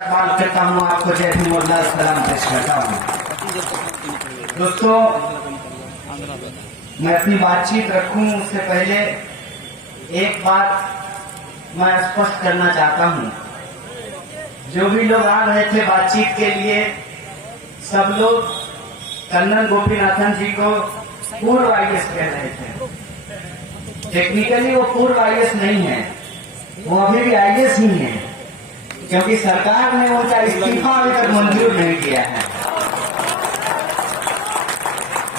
सवाल करता हूँ आपको, जय हिंद सलाम पेश करता हूँ। दोस्तों, मैं अपनी बातचीत रखूं उससे पहले एक बात मैं स्पष्ट करना चाहता हूँ। जो भी लोग आ रहे थे बातचीत के लिए, सब लोग कन्नन गोपीनाथन जी को पूर्व आईएएस कह रहे थे। टेक्निकली वो पूर्व आईएएस नहीं है, वो अभी भी आईएएस ही है, क्योंकि सरकार ने उनका इस्तीफा अभी तक मंजूर नहीं किया है।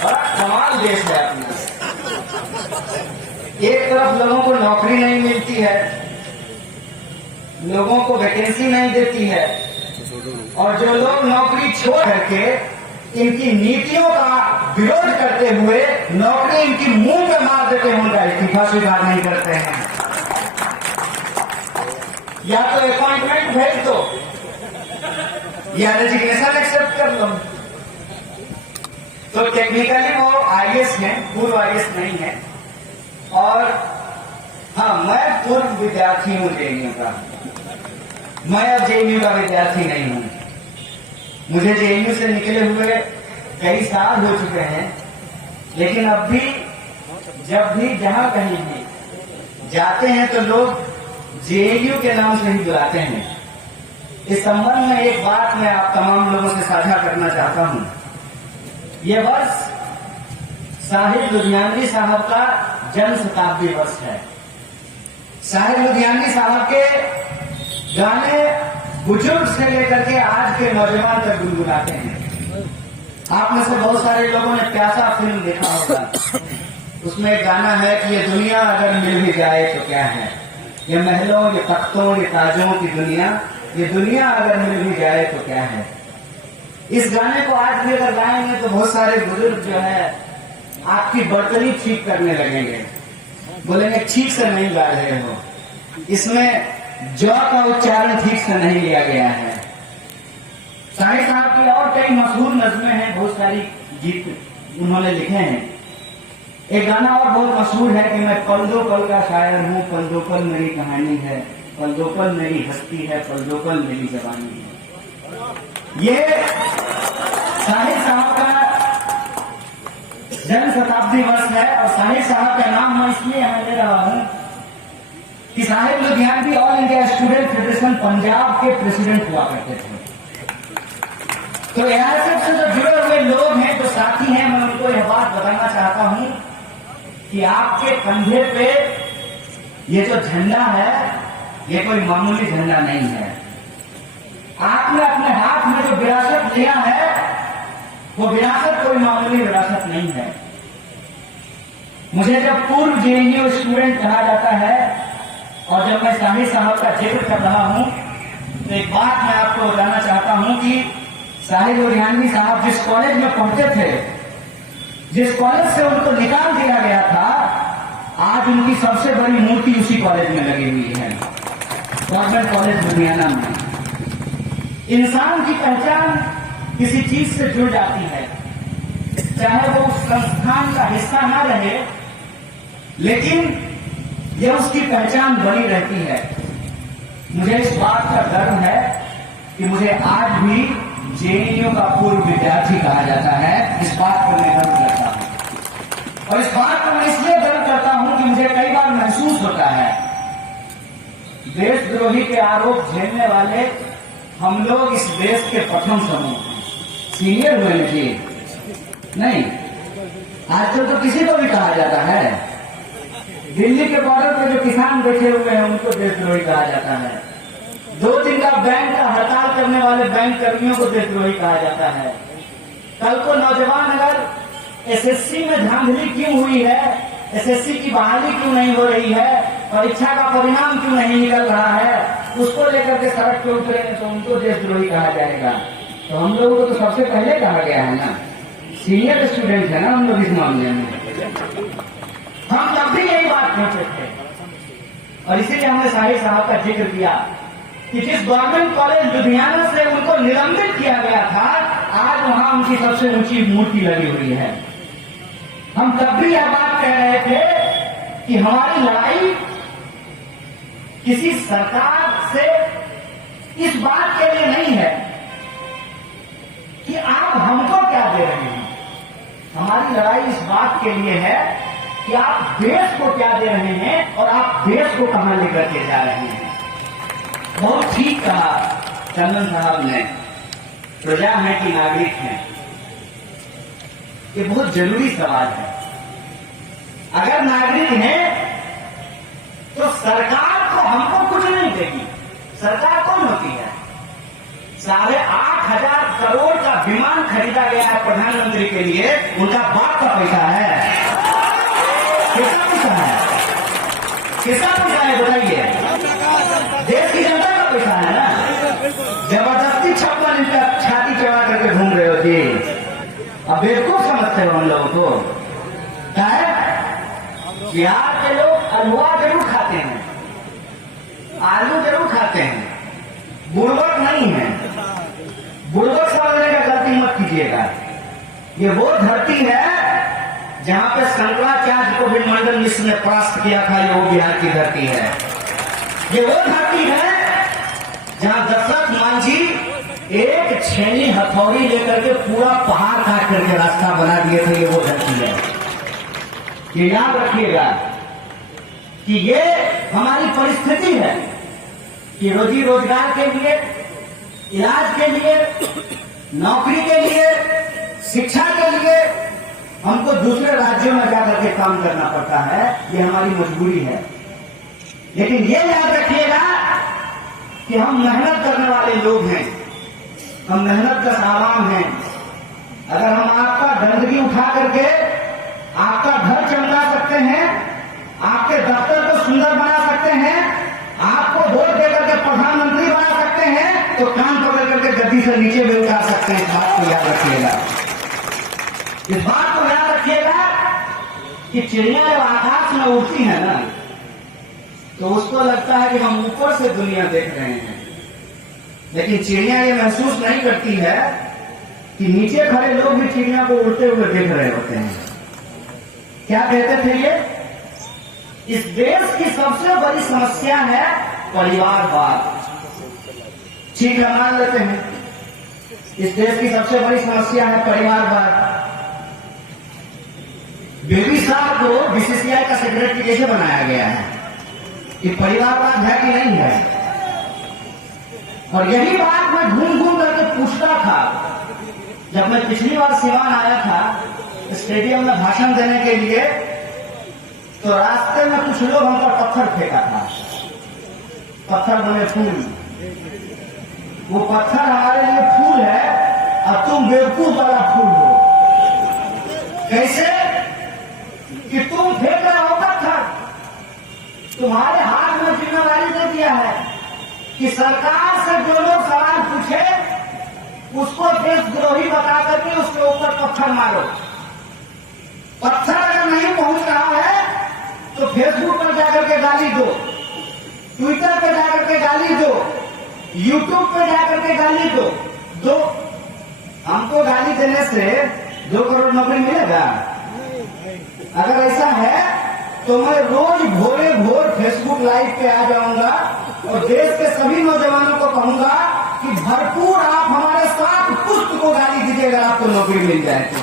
बड़ा कमाल देश है अपना। एक तरफ लोगों को नौकरी नहीं मिलती है, लोगों को वैकेंसी नहीं देती है, और जो लोग नौकरी छोड़ करके इनकी नीतियों का विरोध करते हुए नौकरी इनकी मुंह पे मार देते हैं, उनका इस्तीफा स्वीकार नहीं करते हैं। या तो अपॉइंटमेंट भेज दो या रेजिग्नेशन एक्सेप्ट कर लो। तो टेक्निकली वो आईएएस है, पूर्व आईएएस नहीं है। और हाँ, मैं पूर्व विद्यार्थी हूँ जेएनयू का। मैं अब जेएनयू का विद्यार्थी नहीं हूँ। मुझे जेएनयू से निकले हुए कई साल हो चुके हैं, लेकिन अब भी जब भी जहां कहीं भी जाते हैं तो लोग जेएनयू के नाम से ही बुलाते हैं। इस संबंध में एक बात मैं आप तमाम लोगों से साझा करना चाहता हूं। यह वर्ष साहिर लुधियानवी साहब का जन्म शताब्दी वर्ष है। साहिर लुधियानवी साहब के गाने बुजुर्ग से लेकर के आज के नौजवान तक गुनगुनाते हैं। आप में से बहुत सारे लोगों ने प्यासा फिल्म देखा होगा। उसमें एक गाना है कि ये दुनिया अगर मिल भी जाए तो क्या है, ये महलों, ये तख्तों, ये ताजों की दुनिया, ये दुनिया अगर मिल भी जाए तो क्या है। इस गाने को आज भी अगर गाएंगे तो बहुत सारे बुजुर्ग जो है आपकी बर्तनी ठीक करने लगेंगे, बोलेंगे ठीक से नहीं गा रहे हो, इसमें जौ का उच्चारण ठीक से नहीं लिया गया है। साहिर साहब की और कई मशहूर नज़्में हैं, बहुत सारी गीत उन्होंने लिखे हैं। एक गाना और बहुत मशहूर है कि मैं पल दो पल का शायर हूँ, पल दो पल मेरी कहानी है, पल दो पल मेरी हस्ती है, पल दो पल मेरी जवानी है। ये साहिर साहब का जन्म शताब्दी वर्ष है। और साहिर साहब का नाम मैं इसलिए यहाँ ले रहा हूँ कि Sahir Ludhianvi all India student federation Punjab के प्रेसिडेंट हुआ करते थे। तो एआरएसएफ से जो जुड़े हुए लोग हैं, जो साथी हैं, मैं उनको यह बात बताना चाहता हूं कि आपके कंधे पे ये जो झंडा है, ये कोई मामूली झंडा नहीं है। आपने अपने हाथ में जो विरासत लिया है, वो विरासत कोई मामूली विरासत नहीं है। मुझे जब पूर्व जेएनयू स्टूडेंट कहा जाता है और जब मैं साहिर साहब का जिक्र कर रहा हूं, तो एक बात मैं आपको बताना चाहता हूं कि साहिर लुधियानवी साहब जिस कॉलेज में पढ़ते थे, जिस कॉलेज से उनको निकाल दिया गया था, आज उनकी सबसे बड़ी मूर्ति उसी कॉलेज में लगी हुई है, गवर्नमेंट कॉलेज लुधियाना में। इंसान की पहचान किसी चीज से जुड़ जाती है, चाहे वो उस संस्थान का हिस्सा ना रहे, लेकिन यह उसकी पहचान बनी रहती है। मुझे इस बात का गर्व है कि मुझे आज भी जेएनयू का पूर्व विद्यार्थी कहा जाता है। इस बात पर मैं गर्व करता हूं, और इस बात पर मैं इसलिए गर्व करता हूं कि मुझे कई बार महसूस होता है देशद्रोही के आरोप झेलने वाले हम लोग इस देश के प्रथम समूह हैं। सीनियर हुए जी नहीं, आजकल तो किसी को भी कहा जाता है। दिल्ली के बॉर्डर पे जो किसान बैठे हुए हैं, उनको देशद्रोही कहा जाता है। 2 दिन का बैंक का हड़ताल करने वाले बैंक कर्मियों को देशद्रोही कहा जाता है। कल को नौजवान अगर एसएससी में धांधली क्यों हुई है, एसएससी की बहाली क्यों नहीं हो रही है, परीक्षा का परिणाम क्यों नहीं निकल रहा है, उसको लेकर के सड़क पे उतरेंगे तो उनको देशद्रोही कहा जाएगा। तो हम लोगों को तो सबसे पहले कहा गया है ना, सीनियर स्टूडेंट है ना हम लोग इस मामले में। हम तब भी यही बात कहते थे, और इसीलिए हमने साहिर साहब का जिक्र किया कि जिस गवर्नमेंट कॉलेज लुधियाना से उनको निलंबित किया गया था, आज वहां उनकी सबसे ऊंची मूर्ति लगी हुई है। हम तब भी यह बात कह रहे थे कि हमारी लड़ाई किसी सरकार से इस बात के लिए नहीं है कि आप हमको क्या दे रहे हैं। हमारी लड़ाई इस बात के लिए है कि आप देश को क्या दे रहे हैं और आप देश को कहां लेकर के जा रहे हैं। बहुत ठीक कहा चंदन साहब ने, प्रजा है कि नागरिक है, ये बहुत जरूरी सवाल है। अगर नागरिक है तो सरकार तो हमको कुछ नहीं देगी। सरकार कौन होती है? 8,500 करोड़ का विमान खरीदा गया है प्रधानमंत्री के लिए, उनका बाप का पैसा है। किसका पैसा है? किसका पैसा है बताइए? देश की जनता का पैसा है ना। जबरदस्ती 56 इंच का छाती चढ़ा करके घूम रहे हो जी। अब बेवकूफ समझते हो हम लोगों को। क्या है? बिहार के लोग हलवा जरूर खाते हैं, आलू जरूर खाते हैं, बुड़बक नहीं है। बुड़बक समझने का गलती मत कीजिएगा। ये वो धरती है जहां पे शंकराचार्य को विमंडल मिश्र ने परास्त किया था। ये वो बिहार की धरती है। ये वो धरती है जहां दशरथ मांझी एक छेनी हथौड़ी लेकर के पूरा पहाड़ काट करके रास्ता बना दिए थे। ये वो धरती है। ये याद रखिएगा कि ये हमारी परिस्थिति है कि रोजी रोजगार के लिए, इलाज के लिए, नौकरी के लिए, शिक्षा के लिए हमको दूसरे राज्यों में जाकर के काम करना पड़ता है। ये हमारी मजबूरी है। लेकिन ये याद रखिएगा कि हम मेहनत करने वाले लोग हैं, हम मेहनत का आवाम हैं। अगर हम आपका गंदगी उठा करके आपका घर चमका सकते हैं, आपके दफ्तर को सुंदर बना सकते हैं, आपको वोट देकर के प्रधानमंत्री बना सकते हैं, तो कान पकड़ करके गद्दी से नीचे भी उतार सकते हैं। इस बात को याद रखिएगा। इस बात को याद रखिएगा कि चिड़िया जब आकाश में उड़ती है ना, तो उसको लगता है कि हम ऊपर से दुनिया देख रहे हैं। लेकिन चिड़िया ये महसूस नहीं करती है कि नीचे खड़े लोग भी चिड़िया को उड़ते हुए देख रहे होते हैं। क्या कहते थे ये? इस देश की सबसे बड़ी समस्या है परिवारवाद। ठीक है, मान लेते हैं इस देश की सबसे बड़ी समस्या है परिवारवाद। बेबी साहब को बीसीसीआई का सेक्रेटरी कैसे बनाया गया है कि परिवारवाद है कि नहीं है? और यही बात मैं घूम घूम करके पूछता था जब मैं पिछली बार सिवान आया था स्टेडियम में भाषण देने के लिए। तो रास्ते में कुछ लोग हम पर पत्थर फेंका था, पत्थर बने फूल। वो पत्थर हमारे लिए फूल है और तुम बेवकूफ वाला फूल हो। कैसे कि तुम फेंक रहे हो पत्थर, तुम्हारे हाथ में जिम्मेदारी दे दिया है कि सरकार से जो लोग सवाल पूछे उसको देशद्रोही बता करके उसके ऊपर पत्थर मारो। पत्थर अगर नहीं पहुंच रहा है तो फेसबुक पर जाकर के गाली दो, ट्विटर पे जाकर के गाली दो, यूट्यूब पे जाकर के गाली दो। हमको गाली देने से 2 करोड़ नौकरी मिलेगा? अगर ऐसा है तो मैं रोज भोरे भोर फेसबुक लाइव पे आ जाऊंगा और देश के सभी नौजवानों को कहूंगा कि भरपूर आप हमारे साथ पुष्ट को गाली दीजिएगा, आपको नौकरी मिल जाएगी।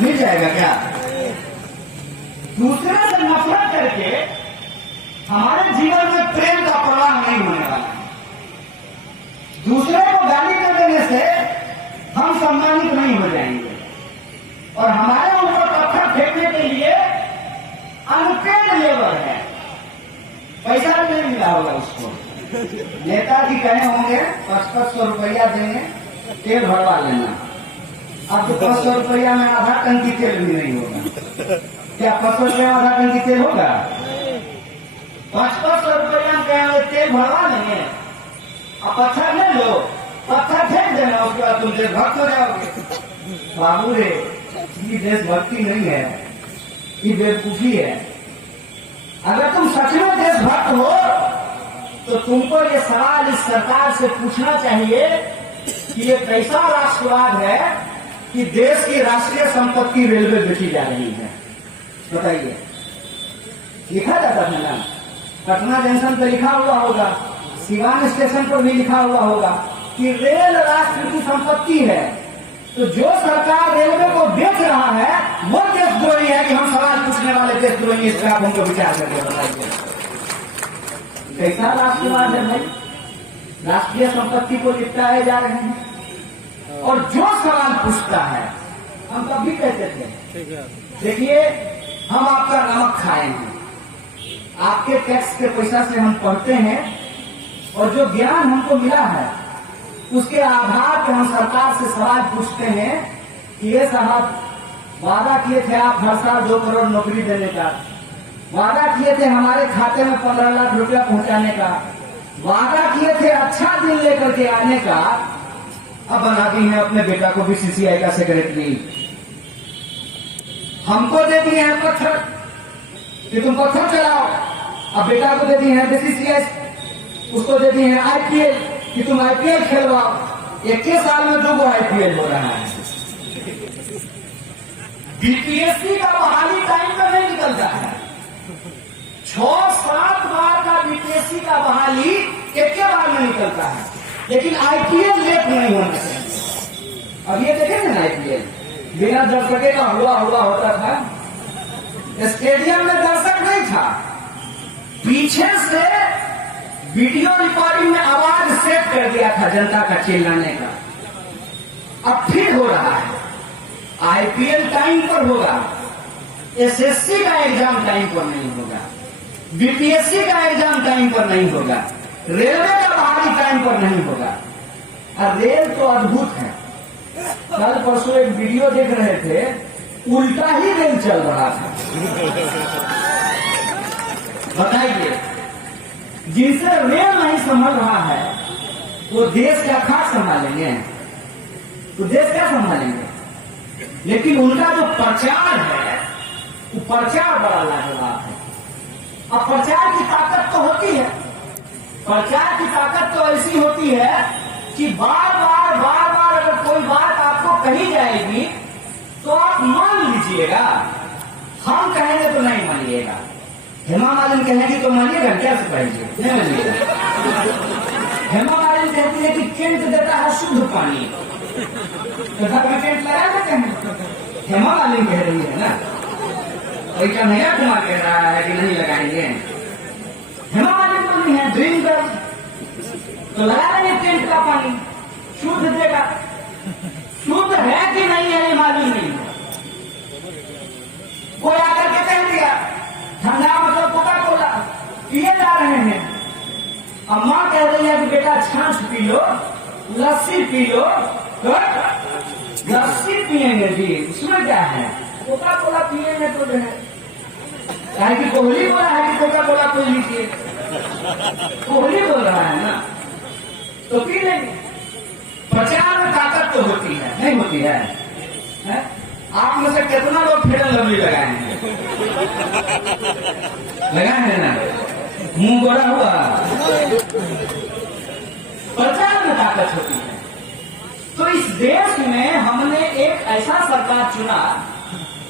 मिल जाएगा क्या? दूसरे से नफरत करके हमारे जीवन में प्रेम का प्रवाह नहीं होने वाला। दूसरे को गाली कर देने से हम सम्मानित नहीं हो जाएंगे और हमारे ऊपर पत्थर फेंकने के लिए अनपेड लेबर है। पैसा भी नहीं मिला होगा उसको। नेताजी कहे होंगे 500 रुपया देंगे, तेल भरवा लेना। अब तो 500 रुपया में आधा टन की तेल भी नहीं होगा। क्या 500 रुपया आधा टन की तेल होगा? 500 रुपया में कहेंगे तेल भरवा लेंगे और पत्थर ले लो, पत्थर फेंक देना, उसके बाद तुम देशभक्त हो जाओगे। बाबू रे, ये देशभक्ति नहीं है, ये बेवकूफी है। अगर तुम सच में देशभक्त हो तो तुमको ये सवाल इस सरकार से पूछना चाहिए कि ये कैसा राष्ट्रवाद है कि देश की राष्ट्रीय संपत्ति रेलवे बेची जा रही है। बताइए, लिखा जाता है ना, पटना जंक्शन पे लिखा हुआ होगा सिवान स्टेशन पर भी लिखा हुआ होगा कि रेल राष्ट्र की संपत्ति है। तो जो सरकार रेलवे को बेच रहा है वो देशद्रोही है कि हम सवाल पूछने वाले देशद्रोही, इस पर आप हमको विचार करके बताइए। कैसा राष्ट्रवाद है भाई? राष्ट्रीय संपत्ति को निपटाए जा रहे हैं और जो सवाल पूछता है, हम तब भी कहते थे देखिए हम आपका नमक खाए हैं, आपके टैक्स के पैसा से हम पढ़ते हैं और जो ज्ञान हमको मिला है उसके आधार पर हम सरकार से सवाल पूछते हैं कि ये साहब वादा किए थे आप हर साल 2 करोड़ नौकरी देने का, वादा किए थे हमारे खाते में 15 लाख रुपया पहुंचाने का, वादा किए थे अच्छा दिन लेकर के आने का, अब बना दी है अपने बेटा को बीसीसीआई का सेक्रेटरी। हमको दे दिए हैं पत्थर कि तुम पत्थर चलाओ, अब बेटा को दे दिए हैं बीसीसीआई, उसको दे दिए हैं आईपीएल कि तुम आईपीएल खेलवाओ। 21 साल में 2 आईपीएल हो रहा है। बीपीएससी का बहाली टाइम पर नहीं निकलता है। 6-7 बार का बीपीएससी का बहाली एक बार में निकलता है, लेकिन आईपीएल लेट नहीं होना चाहिए। अब ये देखेंगे ना आईपीएल बिना दर्शकों का हुआ होता था, स्टेडियम में दर्शक नहीं था, पीछे से वीडियो रिकॉर्डिंग में आवाज सेट कर दिया था जनता का चिल्लाने का। अब फिर हो रहा है, आईपीएल टाइम पर होगा, एसएससी का एग्जाम टाइम पर नहीं होगा, बीपीएससी का एग्जाम टाइम पर नहीं होगा, रेलवे का बहाली टाइम पर नहीं होगा। और रेल तो अद्भुत है। कल परसों एक वीडियो देख रहे थे, उल्टा ही रेल चल रहा था। बताइए, जिनसे रेल नहीं संभल रहा है वो देश क्या खास संभालेंगे? तो देश क्या संभालेंगे? लेकिन उनका जो प्रचार है वो प्रचार बड़ा लाजवाब है। अब प्रचार की ताकत तो होती है, प्रचार की ताकत तो ऐसी होती है कि बार बार अगर कोई बात आपको कही जाएगी तो आप मान लीजिएगा, हम कहेंगे तो नहीं मानिएगा, हेमा मालिनी कहेगी तो मानिएगा, क्या से कहेंगे? नहीं मानिएगा। हेमा मालिनी कहती है कि केंट देता है शुद्ध पानी, तो घर में केंट लगा देते हैं। हेमा मालिनी कह रही है ना, कोई कन्हैया कुमार कह रहा है कि नहीं लगाएंगे। हेमा मालिनी बोली है ड्रीम गर्ल, तो लगा देंगे केंट का पानी, शुद्ध देगा। शुद्ध है कि नहीं है ये मालूम नहीं है। कोई आकर के कह दिया ठंडा मतलब कोका कोला पिए जा रहे हैं, अब माँ कह रही है कि बेटा छाछ पी लो, लस्सी पी लो, तो लस्सी पिएंगे जी, उसमें क्या है? कोका कोला पिएंगे तो जो है, चाहे कि कोहली बोला है कि कोका कोला पी लीजिए, कोहली बोल रहा है ना, तो पी लेंगे। प्रचार में ताकत तो होती है, नहीं होती है? आप में से कितना लोग फेडन लवली लगाए हैं? लगाए हैं ना? मुंह गोरा हुआ। प्रचार में ताकत होती है। तो इस देश में हमने एक ऐसा सरकार चुना,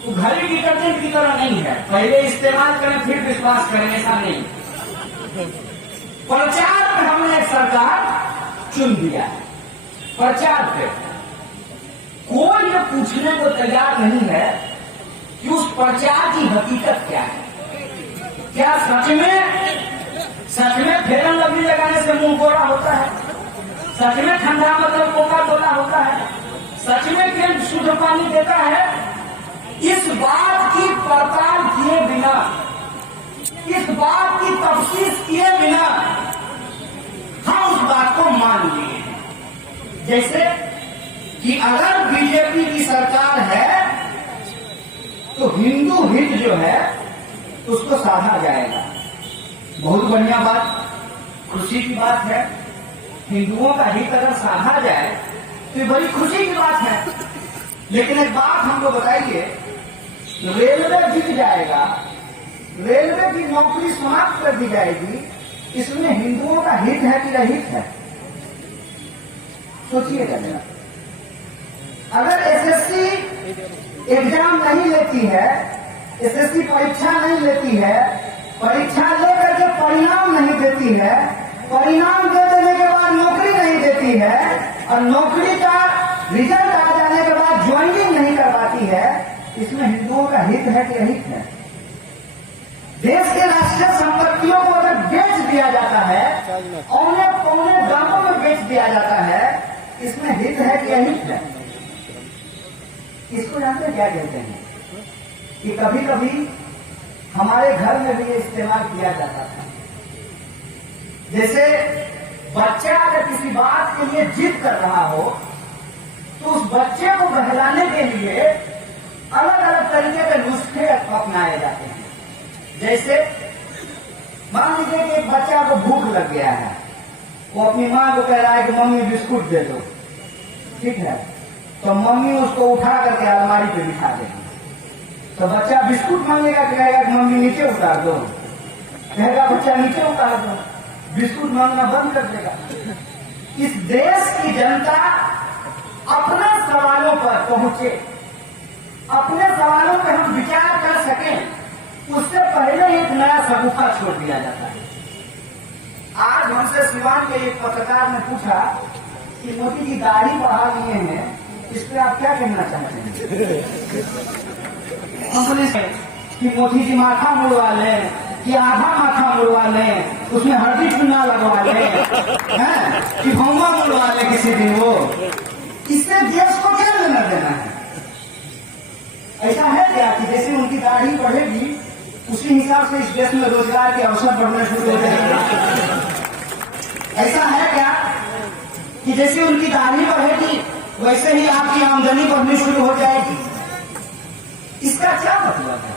वो घड़ी डिटर्जेंट की तरह नहीं है, पहले इस्तेमाल करें फिर विश्वास करें, ऐसा नहीं। प्रचार में हमने एक सरकार चुन दिया है। प्रचार पे कोई ये पूछने को तैयार नहीं है कि उस प्रचार की हकीकत क्या है। क्या सच में फेरन लवली लगाने से मुंह गोरा होता है? सच में ठंडा मतलब कोका कोला होता है? सच में केंट शुद्ध पानी देता है? इस बात की पड़ताल किए बिना, इस बात की तफ्तीश किए बिना हम उस बात को मान लिए हैं। जैसे कि अगर बीजेपी की सरकार है तो हिंदू हित जो है उसको साधा जाएगा। बहुत बढ़िया बात, खुशी की बात है। हिंदुओं का हित अगर साधा जाए तो बड़ी खुशी की बात है। लेकिन एक बात हमको बताइए, रेलवे जीत जाएगा, रेलवे की नौकरी समाप्त कर दी जाएगी, इसमें हिंदुओं का हित है कि अहित है? सोचिएगा जरा। अगर एसएससी एग्जाम नहीं लेती है, एसएससी परीक्षा नहीं लेती है, परीक्षा लेकर के परिणाम नहीं देती है, परिणाम दे देने के बाद नौकरी नहीं देती है और नौकरी का रिजल्ट आ जाने के बाद ज्वाइनिंग नहीं करवाती है, इसमें हिंदुओं का हित है कि अहित है? देश के राष्ट्रीय संपत्तियों को अगर बेच दिया जाता है, औने पौने दामों में बेच दिया जाता है, इसमें हित है कि अहित है? इसको जानते क्या कहते हैं कि कभी कभी हमारे घर में भी ये इस्तेमाल किया जाता था। जैसे बच्चा अगर किसी बात के लिए जिद कर रहा हो तो उस बच्चे को बहलाने के लिए अलग अलग तरीके के नुस्खे अपनाए जाते हैं। जैसे मान लीजिए कि एक बच्चा को भूख लग गया है, वो अपनी माँ को कह रहा है कि मम्मी बिस्कुट दे दो, ठीक है, तो मम्मी उसको उठा करके अलमारी पे बिठा देगी। तो बच्चा बिस्कुट मांगेगा, कहेगा कि मम्मी नीचे उतार दो, कहेगा बच्चा नीचे उतार दो, बिस्कुट मांगना बंद कर देगा। इस देश की जनता अपने सवालों पर पहुंचे, अपने सवालों पर हम विचार कर सकें, उससे पहले एक नया शगुफा छोड़ दिया जाता है। आज हमसे सिवान के एक पत्रकार ने पूछा कि मोदी जी दाढ़ी बढ़ा लिए हैं, इस पर आप क्या कहना चाहते हैं? हम बोले कि मोदी जी माथा मुड़वा लें कि आधा माथा मुड़वा लें, उसमें हल्दी चूना लगवा लें, कि भौवा मुड़वा लें किसी दिन वो, इससे देश को क्या लेना देना है? ऐसा है क्या कि जैसे उनकी दाढ़ी बढ़ेगी उसी हिसाब से इस देश में रोजगार के अवसर बढ़ने शुरू हो जाएंगे? ऐसा है क्या कि जैसे उनकी दाढ़ी बढ़ेगी वैसे ही आपकी आमदनी बढ़नी शुरू हो जाएगी? इसका क्या मतलब है?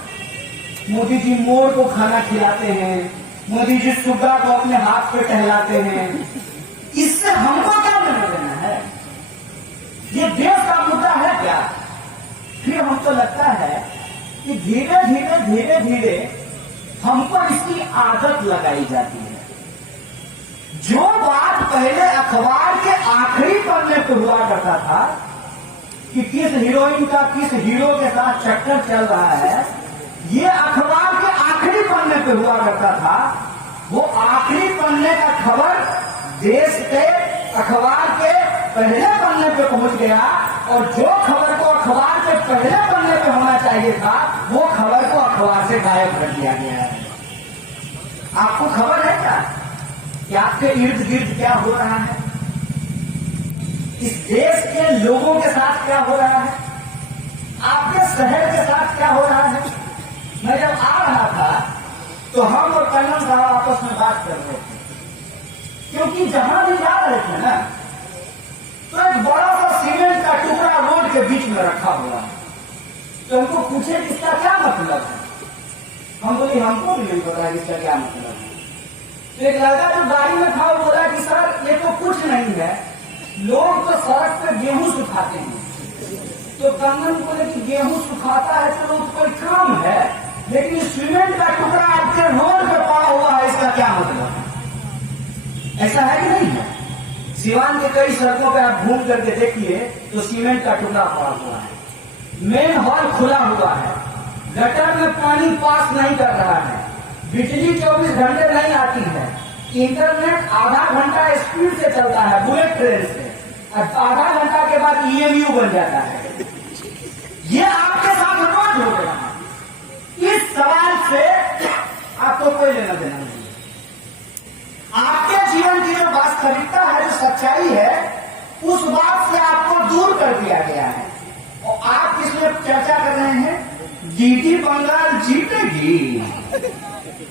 मोदी जी मोर को खाना खिलाते हैं, मोदी जी सुग्गा को अपने हाथ पे टहलाते हैं, इससे हमको क्या लेना देना है? ये देश का मुद्दा है क्या? फिर हमको लगता है कि धीरे धीरे धीरे धीरे हमको इसकी आदत लगाई जाती है। जो बात पहले अखबार के आखिरी पन्ने पर हुआ करता था कि किस हीरोइन का किस हीरो के साथ चक्कर चल रहा है, ये अखबार के आखिरी पन्ने पे हुआ करता था, वो आखिरी पन्ने का खबर देश के अखबार के पहले पन्ने पे पहुंच गया और जो खबर को अखबार के पहले पन्ने पे होना चाहिए था वो खबर को अखबार से गायब कर दिया गया है। आपको खबर है क्या कि आपके इर्द गिर्द क्या हो रहा है? इस देश के लोगों के साथ क्या हो रहा है? आपके शहर के साथ क्या हो रहा है? मैं जब आ रहा था तो हम और कर्नल साहब आपस में बात कर रहे थे, क्योंकि जहां भी जा रहे थे ना तो एक बड़ा सा सीमेंट का टुकड़ा रोड के बीच में रखा हुआ है। तो हमको पूछे कि इसका क्या मतलब है? हम बोले हमको भी नहीं पता इसका क्या मतलब है। तो एक लड़का जो गाड़ी में था वो बोला कि सर ये तो कुछ नहीं है, लोग तो सड़क पे गेहूं सुखाते हैं। तो कंगन बोले कि गेहूं सुखाता है तो कोई काम है, लेकिन सीमेंट का टुकड़ा आपके रोड पे पड़ा हुआ है, इसका क्या मतलब है? ऐसा है कि नहीं है? सिवान के कई सड़कों पे आप घूम करके देखिए तो सीमेंट का टुकड़ा पड़ा हुआ है, मेन हॉल खुला हुआ है, गटर में पानी पास नहीं कर रहा है, बिजली 24 घंटे नहीं आती है, इंटरनेट आधा घंटा स्पीड से चलता है बुलेट ट्रेन से, आधा घंटा के बाद EMU बन जाता है। ये आपके साथ रोज हो गया है। इस सवाल से आपको कोई लेना देना नहीं। आपके जीवन की जो वास्तविकता है, जो सच्चाई है, उस बात से आपको दूर कर दिया गया है और आप इसमें चर्चा कर रहे हैं जीडी बंगाल जीतेगी।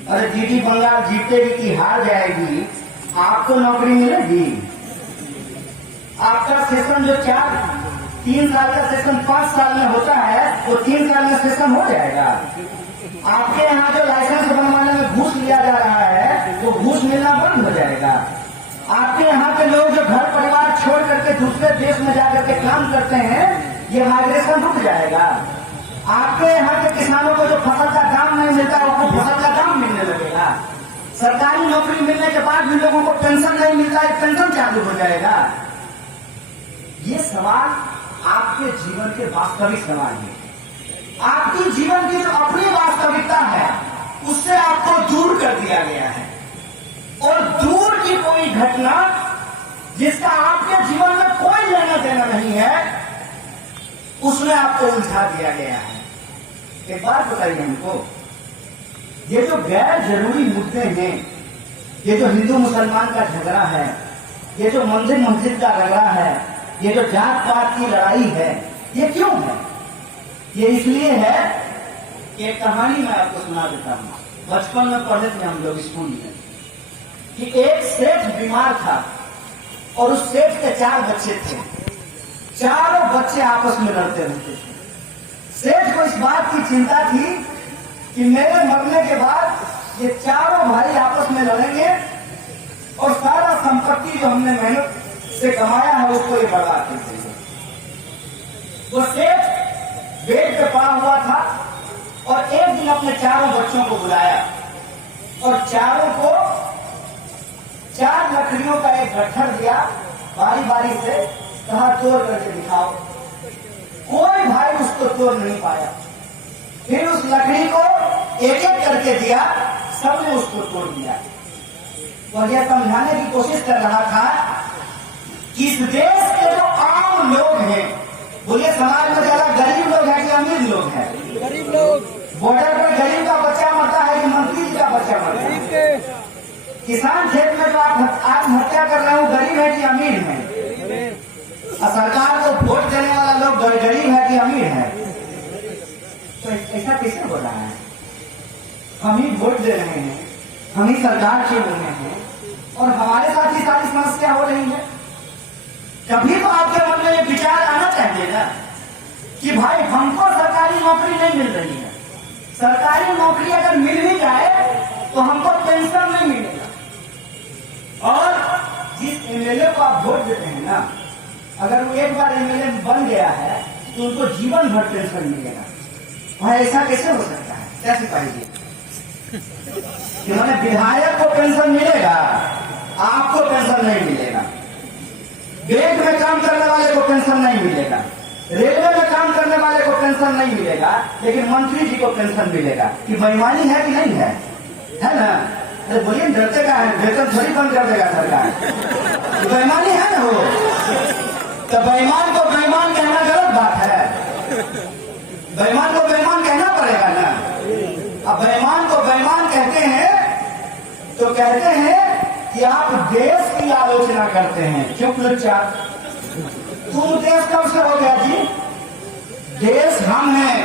अरे जीडी बंगाल जीतेगी कि हार जाएगी, आपको नौकरी मिलेगी? आपका सेशन जो 3 साल का सेशन 5 साल में होता है, वो 3 साल में सेशन हो जाएगा। आपके यहाँ जो लाइसेंस बनवाने में घूस लिया जा रहा है वो घूस मिलना बंद हो जाएगा। आपके यहाँ के लोग जो घर परिवार छोड़ करके दूसरे देश में जाकर के काम करते हैं, ये माइग्रेशन रुक जाएगा। आपके यहाँ के किसानों को जो फसल का दाम नहीं मिलता उनको फसल का दाम मिलने लगेगा। सरकारी नौकरी मिलने के बाद भी लोगों को पेंशन नहीं मिलता है, पेंशन चालू हो जाएगा। ये सवाल आपके जीवन के वास्तविक सवाल है। आपकी जीवन की जो अपनी वास्तविकता है उससे आपको दूर कर दिया गया है। और दूर की कोई घटना जिसका आपके जीवन में कोई लेना देना नहीं है, उसमें आपको उलझा दिया गया है। एक बात बताइए हमको, ये जो गैर जरूरी मुद्दे हैं, ये जो हिंदू मुसलमान का झगड़ा है, ये जो मंदिर मस्जिद का झगड़ा है, ये जो जात पात की लड़ाई है, ये क्यों है? ये इसलिए है कि एक कहानी मैं आपको सुना देता हूं। बचपन में पढ़े थे हम लोग स्कूल में कि एक सेठ बीमार था और उस सेठ के 4 बच्चे थे। चारों बच्चे आपस में लड़ते रहते थे। सेठ को इस बात की चिंता थी कि मेरे मरने के बाद ये चारों भाई आपस में लड़ेंगे और सारा संपत्ति जो हमने मेहनत से कमाया है उसको ये बर्बाद कर देंगे। वो सेठ बेड पे पड़ा हुआ था और एक दिन अपने चारों बच्चों को बुलाया और चारों को 4 लकड़ियों का एक गट्ठर दिया, बारी बारी से कहा तोड़ करके दिखाओ। कोई भाई उसको तोड़ नहीं पाया। फिर उस लकड़ी को एक एक करके दिया, सबने उसको तोड़ दिया। वह यह समझाने की कोशिश कर रहा था कि इस देश के जो आम लोग हैं, बोलिए समाज में ज्यादा गरीब लोग हैं कि अमीर लोग हैं? गरीब लोग। बॉर्डर पर गरीब का बच्चा मरता है कि मंत्री जी का बच्चा मरता है? किसान खेत में जो आप आत्महत्या कर रहे हो, गरीब है कि अमीर है? और सरकार को वोट देने वाला लोग गरीब है कि अमीर है? तो ऐसा कैसे हो रहा है? हम ही वोट दे रहे हैं, हम ही सरकार चुन रहे हैं और हमारे साथ ही सारी समस्या हो रही है। कभी तो आपके मन में ये विचार आना चाहिए ना कि भाई हमको सरकारी नौकरी नहीं मिल रही है, सरकारी नौकरी अगर मिल भी जाए तो हमको पेंशन नहीं मिलेगा। और जिस एमएलए को आप वोट देते हैं ना, अगर वो एक बार एमएलए बन गया है तो उनको जीवन भर पेंशन मिलेगा। वह ऐसा कैसे हो सकता है? कैसे पाइए कि मैंने विधायक को पेंशन मिलेगा, आपको पेंशन नहीं मिलेगा, बैंक में काम करने वाले को पेंशन नहीं मिलेगा, रेलवे में काम करने वाले को पेंशन नहीं मिलेगा, लेकिन मंत्री जी को पेंशन मिलेगा। कि बेईमानी है कि नहीं है? है ना? अरे बोलिए, डरते का है? वेतन थोड़ी बंद कर देगा सरकार। बेईमानी है ना वो? तो बेईमान को बेईमान कहना गलत बात है। बेईमान को बेईमान कहना पड़ेगा ना। अब बेईमान को बेईमान कहते हैं तो कहते हैं कि आप देश की आलोचना करते हैं। क्यों लुच्चा? तुम देश कब से हो गया जी? देश हम हैं।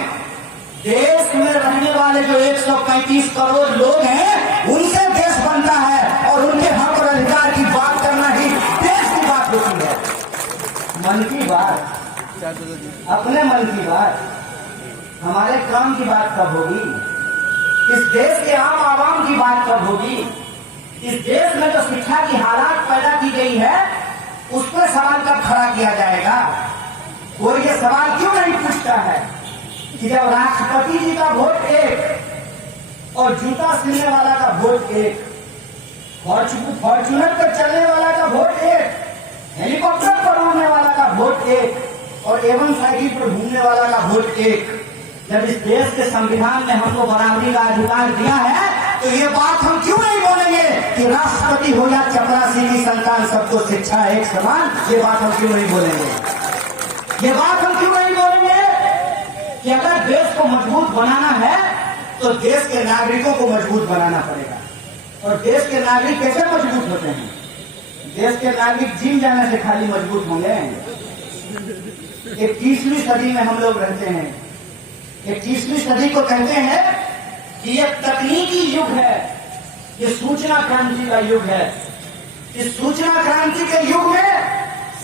देश में रहने वाले जो 135 करोड़ लोग हैं, उनसे देश बनता है और उनके हक और अधिकार की बात करना ही देश की बात होती है। मन की बात, अपने मन की बात, हमारे काम की बात कब होगी? इस देश के आम आवाम की बात कब होगी? इस देश में जो शिक्षा की हालात पैदा की गई है, उस पर सवाल कब खड़ा किया जाएगा? कोई ये सवाल क्यों नहीं पूछता है कि जब राष्ट्रपति जी का वोट एक और जूता सिलने वाला का वोट एक, फॉर्चूनर पर चलने वाला का वोट एक, हेलीकॉप्टर पर उड़ने वाला का वोट एक और एवन साइकिल पर घूमने वाला का वोट एक, जब इस देश के संविधान ने हमको बराबरी का अधिकार दिया है, तो ये बात हम क्यों नहीं बोलेंगे कि राष्ट्रपति हो या चपरासी की संतान, सबको शिक्षा एक समान? ये बात हम क्यों नहीं बोलेंगे? ये बात हम क्यों नहीं बोलेंगे कि अगर देश को मजबूत बनाना है तो देश के नागरिकों को मजबूत बनाना पड़ेगा। और देश के नागरिक कैसे मजबूत होते हैं? देश के नागरिक जिम जाने से खाली मजबूत होंगे? 21वीं सदी में हम लोग रहते हैं। 21वीं सदी को कहते हैं कि ये तकनीकी युग है, ये सूचना क्रांति का युग है। इस सूचना क्रांति के युग में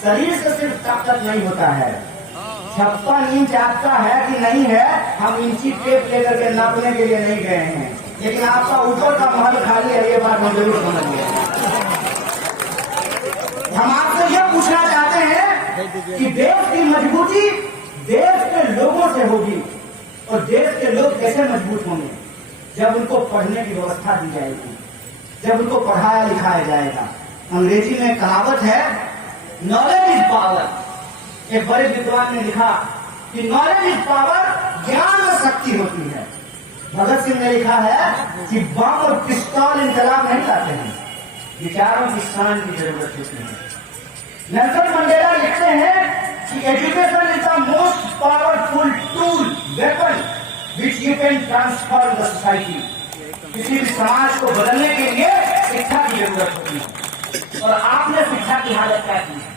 शरीर से सिर्फ ताकत नहीं होता है, 56 इंच आपका है कि नहीं है, हम इंची टेप लेकर के नापने के लिए नहीं गए हैं, लेकिन आपका ऊपर का महल खाली है, ये बात हम जरूर समझ गए। हम आपसे यह पूछना चाहते हैं कि देश की मजबूती देश के लोगों से होगी, और देश के लोग कैसे मजबूत होंगे? जब उनको पढ़ने की व्यवस्था दी जाएगी, जब उनको पढ़ाया लिखाया जाएगा। अंग्रेजी में कहावत है, नॉलेज इज पावर। एक बड़े विद्वान ने लिखा कि नॉलेज इज पावर, ज्ञान में शक्ति होती है। भगत सिंह ने लिखा है कि बम और पिस्तौल इनकलाब नहीं लाते हैं, विचारों की शान की जरूरत होती है। नेल्सन मंडेला लिखते हैं कि education is the most powerful tool weapon which you can transform the society. किसी भी समाज को बदलने के लिए शिक्षा की जरूरत होती है। और आपने शिक्षा की हालत क्या की है?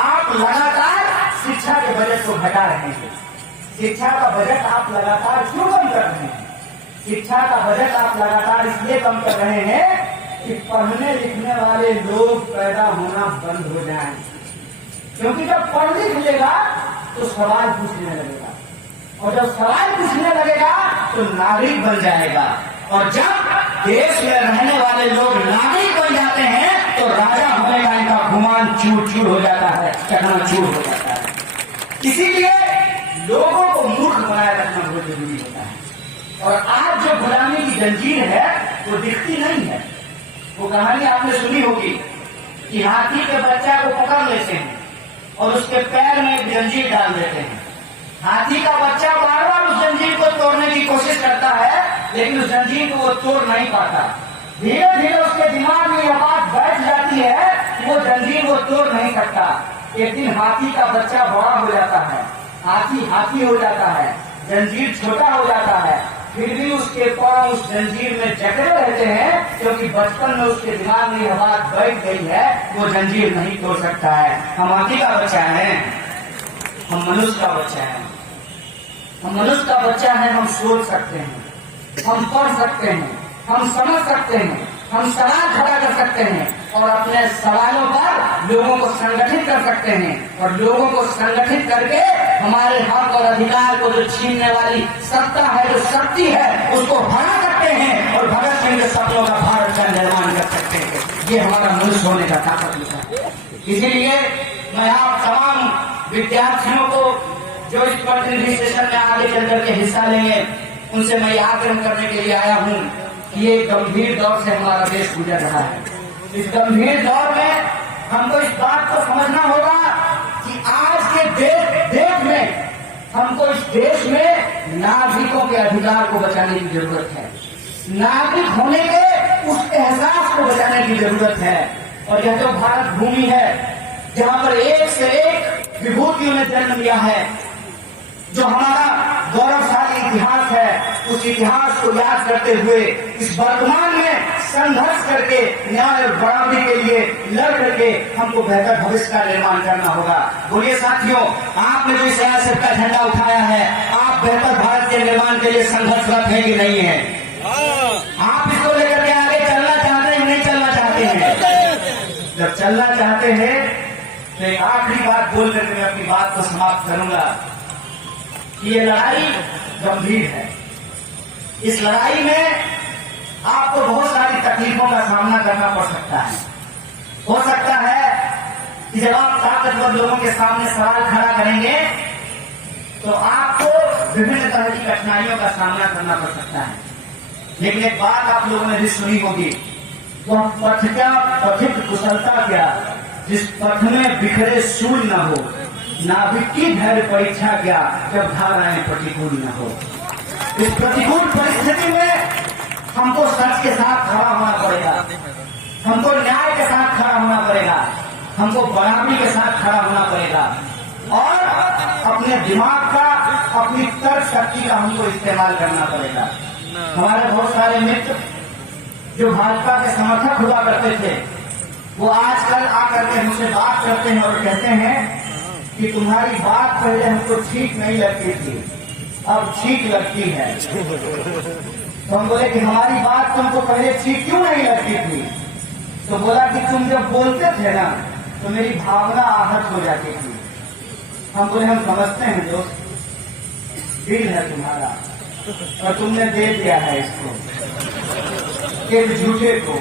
आप लगातार शिक्षा के बजट को घटा रहे हैं। शिक्षा का बजट आप लगातार क्यों कम कर रहे हैं? शिक्षा का बजट आप लगातार इसलिए कम कर रहे हैं कि पढ़ने लिखने वाले लोग पैदा होना बंद हो जाएं। क्योंकि जब पढ़ लिख लेगा तो सवाल पूछने लगेगा, और जब सवाल पूछने लगेगा तो नागरिक बन जाएगा। और जब देश में रहने वाले लोग नागरिक बन जाते हैं तो राजा होने का इनका गुमान चूर चूर हो जाता है, चकनाचूर हो जाता है। इसीलिए लोगों को मूर्ख बनाए रखना बहुत जरूरी होता है। और आज जो गुलामी की जंजीर है वो दिखती नहीं है। वो कहानी आपने सुनी होगी कि हाथी के बच्चा को पकड़ लेते हैं और उसके पैर में एक जंजीर डाल देते हैं। हाथी का बच्चा बार बार उस जंजीर को तोड़ने की कोशिश करता है, लेकिन उस जंजीर को वो तोड़ नहीं पाता। धीरे धीरे उसके दिमाग में यह बात बैठ जाती है कि वो जंजीर वो तोड़ नहीं सकता। एक दिन हाथी का बच्चा बड़ा हो जाता है, हाथी हो जाता है, जंजीर छोटा हो जाता है, फिर भी उसके पांव उस जंजीर में जकड़े रहते हैं, क्योंकि बचपन में उसके दिमाग में यह बात बैठ गई है, वो जंजीर नहीं तोड़ सकता है। हम हाथी का बच्चा है, हम मनुष्य का बच्चा है। हम मनुष्य का बच्चा है, हम सोच सकते हैं, हम पढ़ सकते हैं, हम समझ सकते हैं, हम सवाल खड़ा कर सकते हैं और अपने सवालों पर लोगों को संगठित कर सकते हैं। और लोगों को संगठित करके हमारे हक और अधिकार को जो छीनने वाली सत्ता है, जो शक्ति है, उसको हरा सकते हैं और भगत सिंह के सपनों का भारत का निर्माण कर सकते हैं। ये हमारा मनुष्य होने का ताकत होता है। इसीलिए मैं आप तमाम विद्यार्थियों को जो इस प्रतिनिधि सेशन में आगे चल करके हिस्सा लेंगे, उनसे मैं आग्रह करने के लिए आया हूँ कि ये गंभीर दौर से हमारा देश गुजर रहा है। इस गंभीर दौर में हमको इस बात को समझना होगा कि आज के देश में हमको इस देश में नागरिकों के अधिकार को बचाने की जरूरत है। नागरिक होने के उस एहसास को बचाने की जरूरत है। और यह जो भारत भूमि है जहाँ पर एक से एक विभूतियों ने जन्म लिया है, जो हमारा गौरवशाली इतिहास है, उस इतिहास को याद करते हुए इस वर्तमान में संघर्ष करके न्याय और बराबरी के लिए लड़ करके हमको बेहतर भविष्य का निर्माण करना होगा। बोलिए साथियों, आपने जो इस सियासत का झंडा उठाया है, आप बेहतर भारत के निर्माण के लिए संघर्षरत है कि नहीं है? आप इसको लेकर के आगे चलना चाहते हैं, नहीं चलना चाहते हैं? जब चलना चाहते हैं तो एक आखिरी बात बोल करके मैं अपनी बात को समाप्त करूंगा। ये लड़ाई गंभीर है। इस लड़ाई में आपको बहुत सारी तकलीफों का सामना करना पड़ सकता है। हो सकता है कि जब आप ताकतवर लोगों के सामने सवाल खड़ा करेंगे तो आपको विभिन्न तरह की कठिनाइयों का सामना करना पड़ सकता है। लेकिन एक बात आप लोगों ने भी सुनी होगी, वह पथ क्या, पथिक कुशलता क्या, जिस पथ में बिखरे सूल न हो, नाविक की धैर्य परीक्षा क्या, जब धाराएं प्रतिकूल न हो। इस प्रतिकूल परिस्थिति में हमको सच के साथ खड़ा होना पड़ेगा, हमको न्याय के साथ खड़ा होना पड़ेगा, हमको बराबरी के साथ खड़ा होना पड़ेगा और अपने दिमाग का, अपनी तर्क शक्ति का हमको इस्तेमाल करना पड़ेगा। हमारे बहुत सारे मित्र जो भाजपा के समर्थक हुआ करते थे, वो आजकल आकर के हमसे बात करते हैं और कहते हैं कि तुम्हारी बात पहले हमको ठीक नहीं लगती थी, अब ठीक लगती है। तो हम बोले कि हमारी बात तुमको पहले ठीक क्यों नहीं लगती थी? तो बोला कि तुम जब बोलते थे ना तो मेरी भावना आहत हो जाती थी। हम बोले हम समझते हैं दोस्त, दिल है तुम्हारा और तुमने दे दिया है इसको, एक झूठे को,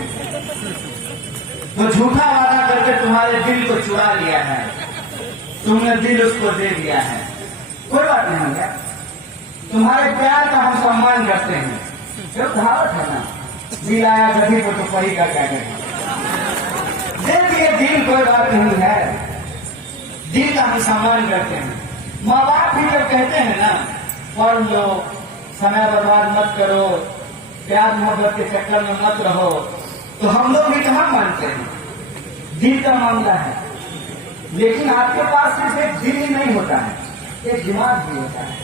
तो झूठा वादा करके तुम्हारे दिल को चुरा लिया है, तुमने दिल उसको दे दिया है। कोई बात नहीं है, तुम्हारे प्यार का हम सम्मान करते हैं। जो कहावत है ना, दिल आया गधी को तो परी का क्या कहना, दे दिए दिल, कोई बात नहीं है, दिल का हम सम्मान करते हैं। माँ बाप भी जब कहते हैं ना, पढ़ लो, समय बर्बाद मत करो, प्यार मोहब्बत के चक्कर में मत रहो, तो हम लोग भी कहाँ मानते हैं, दिल का मामला है। लेकिन आपके पास सिर्फ एक दिल ही नहीं होता है, एक दिमाग भी होता है।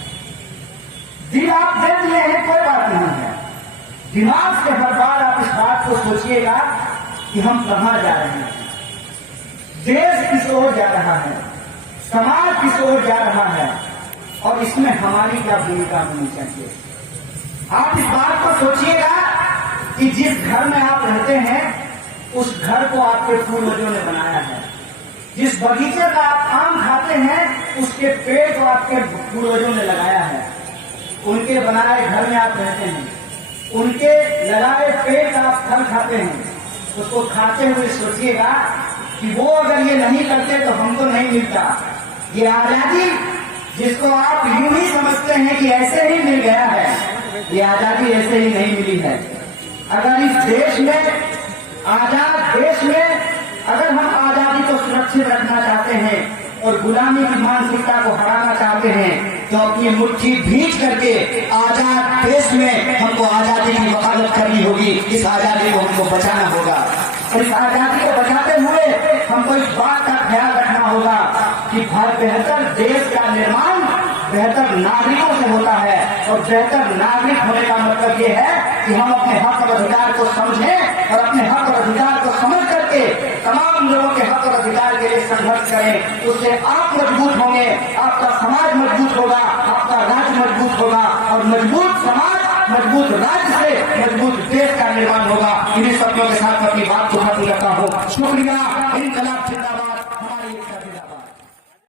दिल आप दे दिए हैं, कोई बात नहीं है। दिमाग से हर बार आप इस बात को सोचिएगा कि हम कहाँ जा रहे हैं, देश किस ओर जा रहा है, समाज किस ओर जा रहा है, और इसमें हमारी क्या भूमिका होनी चाहिए। आप इस बात को सोचिएगा कि जिस घर में आप रहते हैं उस घर को आपके पूर्वजों ने बनाया है। जिस बगीचे का आप आम खाते हैं उसके पेड़ को आपके पूर्वजों ने लगाया है। उनके बनाए घर में आप रहते हैं, उनके लगाए पेड़ का आप फल खाते हैं। उसको खाते हुए सोचिएगा कि वो अगर ये नहीं करते तो हमको नहीं मिलता। ये आजादी जिसको आप यूं ही समझते हैं कि ऐसे ही मिल गया है, ये आजादी ऐसे ही नहीं मिली है। अगर इस देश में, आजाद देश में, अगर हम आजादी को सुरक्षित रखना चाहते हैं और गुलामी की मानसिकता को हराना चाहते हैं तो अपनी मुट्ठी भींच करके आजाद देश में हमको आजादी की वकालत करनी होगी। इस आजादी को हमको बचाना होगा और इस आजादी को बचाते हुए हमको इस बात का ख्याल रखना होगा कि बेहतर देश का निर्माण बेहतर नागरिकों से होता है। और बेहतर नागरिक होने का मतलब ये है कि हम अपने हक और अधिकार को समझें और अपने हक और अधिकार को समझ करके तमाम लोगों के हक और अधिकार के लिए संघर्ष करें। उससे आप मजबूत होंगे, आपका समाज मजबूत होगा, आपका राज्य मजबूत होगा और मजबूत समाज, मजबूत राज्य से मजबूत देश का निर्माण होगा। इन्हीं सपनों के साथ अपनी बात को खत्म करता हूँ। शुक्रिया।